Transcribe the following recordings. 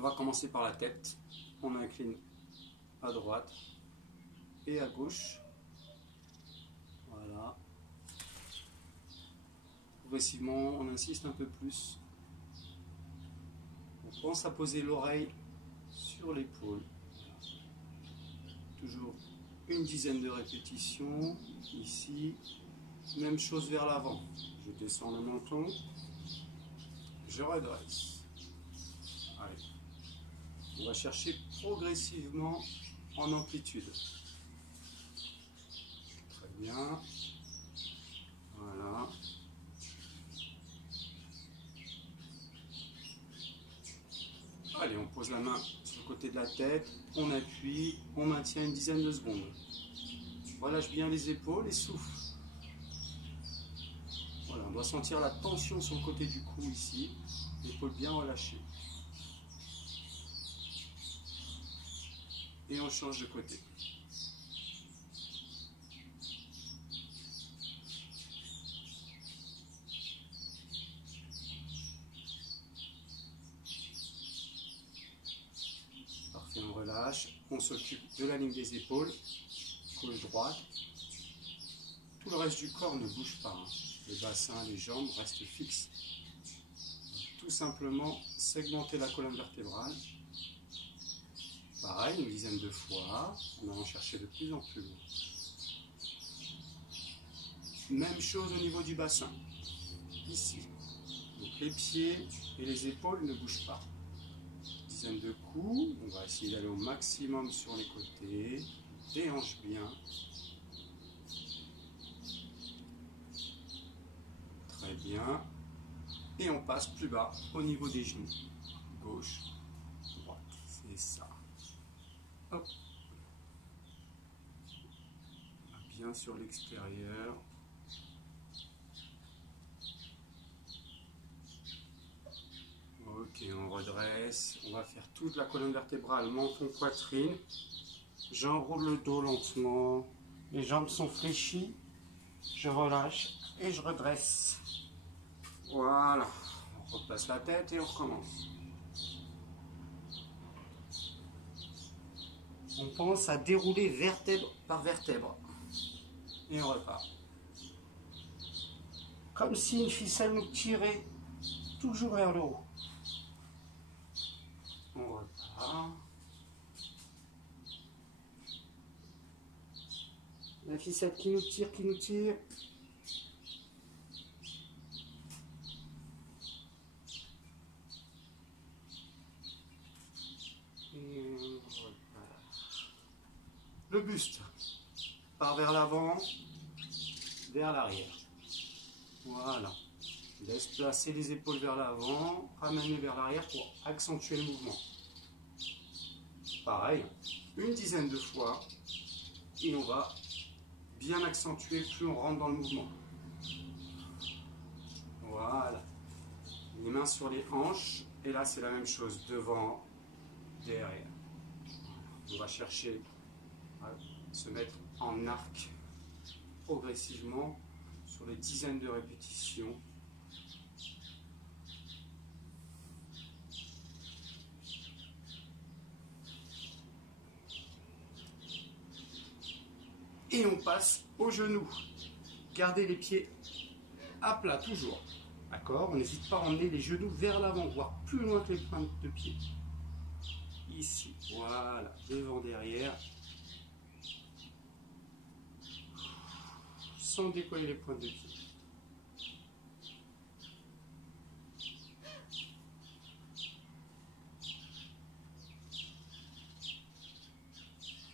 On va commencer par la tête. On incline à droite et à gauche. Voilà. Progressivement, on insiste un peu plus. On pense à poser l'oreille sur l'épaule. Toujours une dizaine de répétitions. Ici, même chose vers l'avant. Je descends le menton. Je redresse. Allez. On va chercher progressivement en amplitude. Très bien. Voilà. Allez, on pose la main sur le côté de la tête, on appuie, on maintient une dizaine de secondes. Relâche bien les épaules et souffle. Voilà, on doit sentir la tension sur le côté du cou ici, l'épaule bien relâchée. Et on change de côté. Parfait, on relâche. On s'occupe de la ligne des épaules, gauche-droite. Tout le reste du corps ne bouge pas. Le bassin, les jambes restent fixes. Tout simplement segmenter la colonne vertébrale. Pareil, une dizaine de fois, on va en chercher de plus en plus loin. Même chose au niveau du bassin, ici. Donc les pieds et les épaules ne bougent pas. Dizaine de coups, on va essayer d'aller au maximum sur les côtés, déhanche bien. Très bien. Et on passe plus bas au niveau des genoux. Gauche, droite, c'est ça. Hop. Bien sur l'extérieur. Ok, on redresse. On va faire toute la colonne vertébrale, menton, poitrine. J'enroule le dos lentement. Les jambes sont fléchies. Je relâche et je redresse. Voilà. On replace la tête et on recommence. On pense à dérouler vertèbre par vertèbre. Et on repart. Comme si une ficelle nous tirait toujours vers le haut. On repart. La ficelle qui nous tire, qui nous tire. Et on repart. Le buste part vers l'avant, vers l'arrière. Voilà. Laisse placer les épaules vers l'avant, ramener vers l'arrière pour accentuer le mouvement. Pareil, une dizaine de fois, et on va bien accentuer plus on rentre dans le mouvement. Voilà. Les mains sur les hanches, et là c'est la même chose, devant, derrière. On va chercher à se mettre en arc progressivement sur les dizaines de répétitions. Et on passe aux genoux. Gardez les pieds à plat, toujours. D'accord? On n'hésite pas à emmener les genoux vers l'avant, voire plus loin que les pointes de pied. Ici, voilà, devant, derrière. Sans décoller les pointes de pied.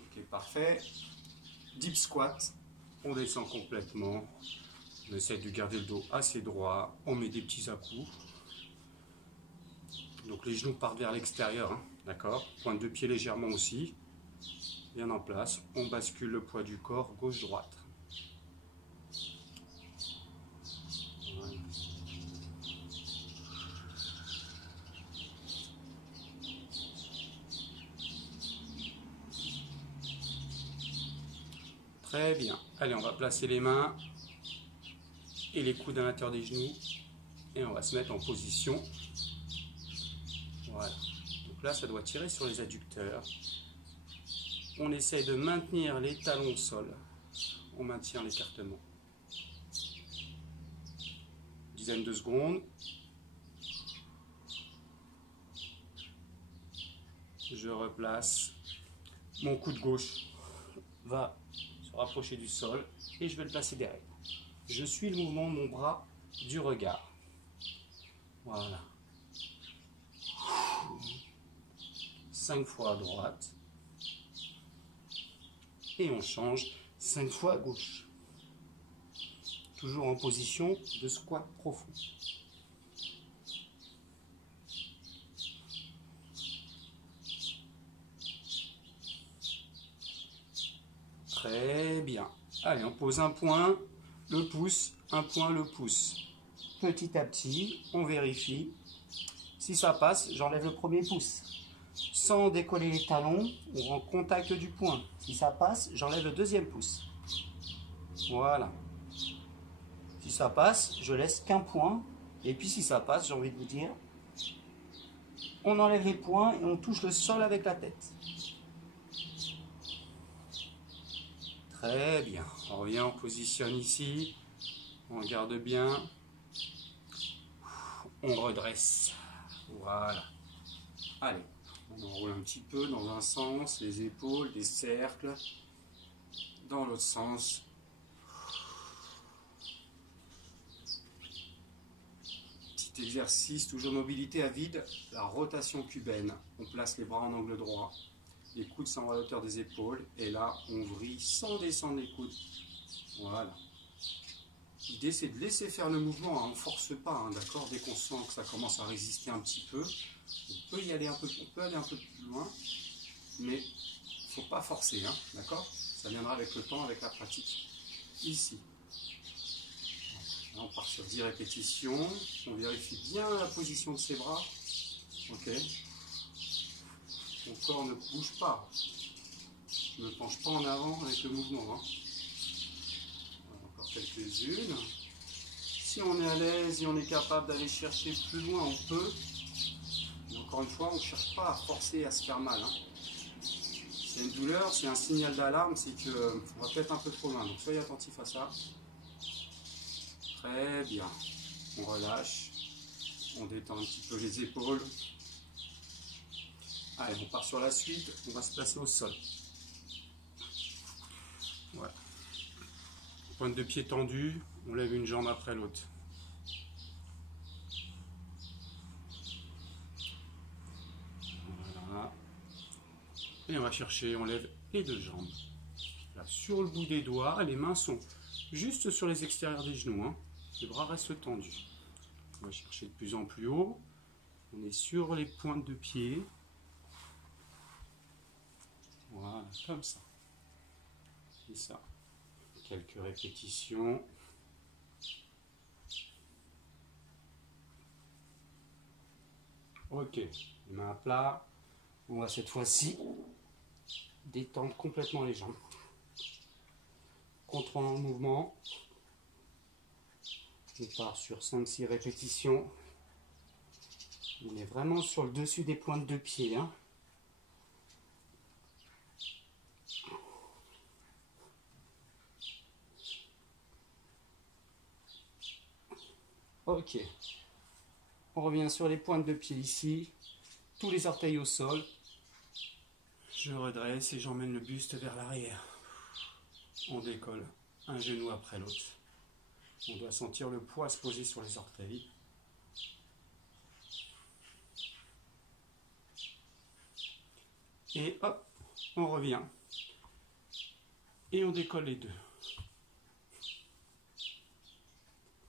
Ok, parfait. Deep squat, on descend complètement. On essaie de garder le dos assez droit. On met des petits à-coups. Donc les genoux partent vers l'extérieur, hein, d'accord? Pointe de pied légèrement aussi. Bien en place. On bascule le poids du corps gauche-droite. Voilà. Très bien. Allez, on va placer les mains et les coudes à l'intérieur des genoux. Et on va se mettre en position. Voilà. Donc là, ça doit tirer sur les adducteurs. On essaye de maintenir les talons au sol. On maintient l'écartement. Dizaine de secondes. Je replace. Mon coude gauche va se rapprocher du sol et je vais le placer derrière. Je suis le mouvement de mon bras du regard. Voilà. 5 fois à droite. Et on change 5 fois à gauche. Toujours en position de squat profond. Très bien. Allez, on pose un point, le pouce, un point, le pouce. Petit à petit, on vérifie. Si ça passe, j'enlève le premier pouce. Sans décoller les talons, on rend contact du point. Si ça passe, j'enlève le deuxième pouce. Voilà. Si ça passe, je laisse qu'un point. Et puis si ça passe, j'ai envie de vous dire, on enlève les poings et on touche le sol avec la tête. Très bien. On revient, on positionne ici. On regarde bien. On redresse. Voilà. Allez, on enroule un petit peu dans un sens, les épaules, des cercles. Dans l'autre sens. Petit exercice, toujours mobilité à vide, la rotation cubaine. On place les bras en angle droit. Les coudes sont à la hauteur des épaules. Et là, on vrille sans descendre les coudes. Voilà. L'idée, c'est de laisser faire le mouvement. Hein. On ne force pas, hein, d'accord. Dès qu'on sent que ça commence à résister un petit peu, on peut aller un peu plus loin. Mais il ne faut pas forcer, hein, d'accord. Ça viendra avec le temps, avec la pratique. Ici. Là, on part sur 10 répétitions. On vérifie bien la position de ses bras. Ok. Mon corps ne bouge pas. Je ne me penche pas en avant avec le mouvement. Hein. Encore quelques-unes. Si on est à l'aise et on est capable d'aller chercher plus loin, on peut. Mais encore une fois, on ne cherche pas à forcer, à se faire mal. Hein. C'est une douleur, c'est un signal d'alarme, c'est qu'on va peut-être un peu trop loin. Donc soyez attentifs à ça. Très bien. On relâche. On détend un petit peu les épaules. Allez, on part sur la suite, on va se placer au sol. Voilà. Pointe de pied tendue, on lève une jambe après l'autre. Voilà. Et on va chercher, on lève les deux jambes. Là, sur le bout des doigts, les mains sont juste sur les extérieurs des genoux. Hein. Les bras restent tendus. On va chercher de plus en plus haut. On est sur les pointes de pied. Voilà, comme ça. C'est ça. Quelques répétitions. Ok, les mains à plat. On va cette fois-ci détendre complètement les jambes. Contrôlant le mouvement. On part sur 5-6 répétitions. On est vraiment sur le dessus des pointes de pied. Hein. Ok, on revient sur les pointes de pied ici, tous les orteils au sol. Je redresse et j'emmène le buste vers l'arrière. On décolle un genou après l'autre. On doit sentir le poids se poser sur les orteils. Et hop, on revient. Et on décolle les deux.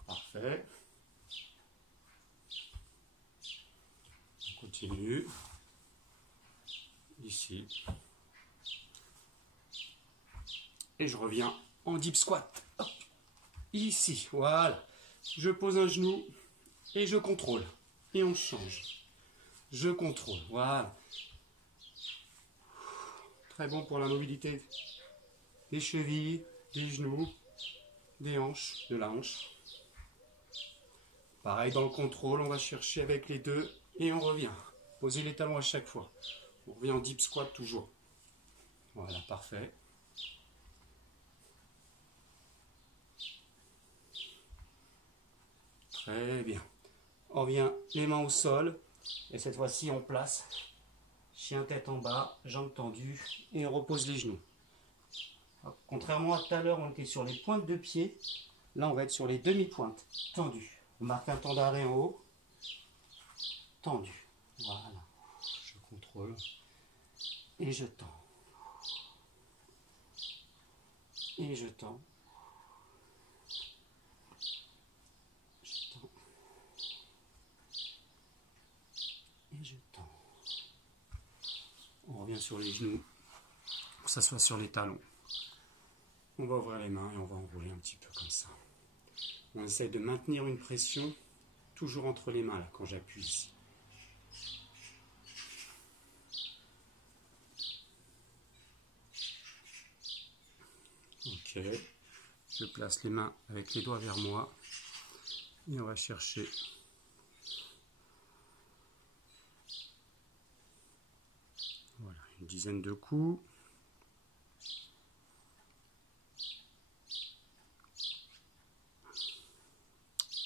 Parfait. On continue. Ici. Et je reviens en deep squat. Hop. Ici, voilà. Je pose un genou et je contrôle. Et on change. Je contrôle, voilà. Très bon pour la mobilité des chevilles, des genoux, des hanches, de la hanche. Pareil dans le contrôle, on va chercher avec les deux et on revient. Posez les talons à chaque fois. On revient en deep squat toujours. Voilà, parfait. Très bien. On revient les mains au sol. Et cette fois-ci, on place chien tête en bas, jambes tendues. Et on repose les genoux. Alors, contrairement à tout à l'heure, on était sur les pointes de pied. Là, on va être sur les demi-pointes, tendues. On marque un temps d'arrêt en haut. Tendu. Voilà. Je contrôle. Et je tends. Et je tends. Je tends. Et je tends. On revient sur les genoux. Pour que ça soit sur les talons. On va ouvrir les mains et on va enrouler un petit peu comme ça. On essaie de maintenir une pression toujours entre les mains là quand j'appuie ici. Ok, je place les mains avec les doigts vers moi et on va chercher voilà, une dizaine de coups.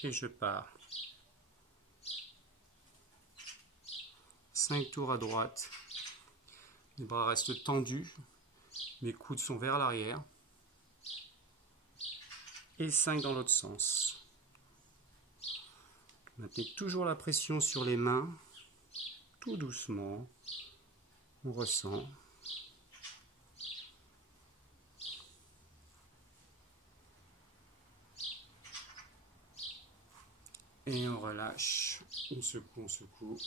Et je pars. 5 tours à droite. Les bras restent tendus. Mes coudes sont vers l'arrière. Et 5 dans l'autre sens. Maintenez toujours la pression sur les mains. Tout doucement. On ressent. Et on relâche. On secoue, on secoue.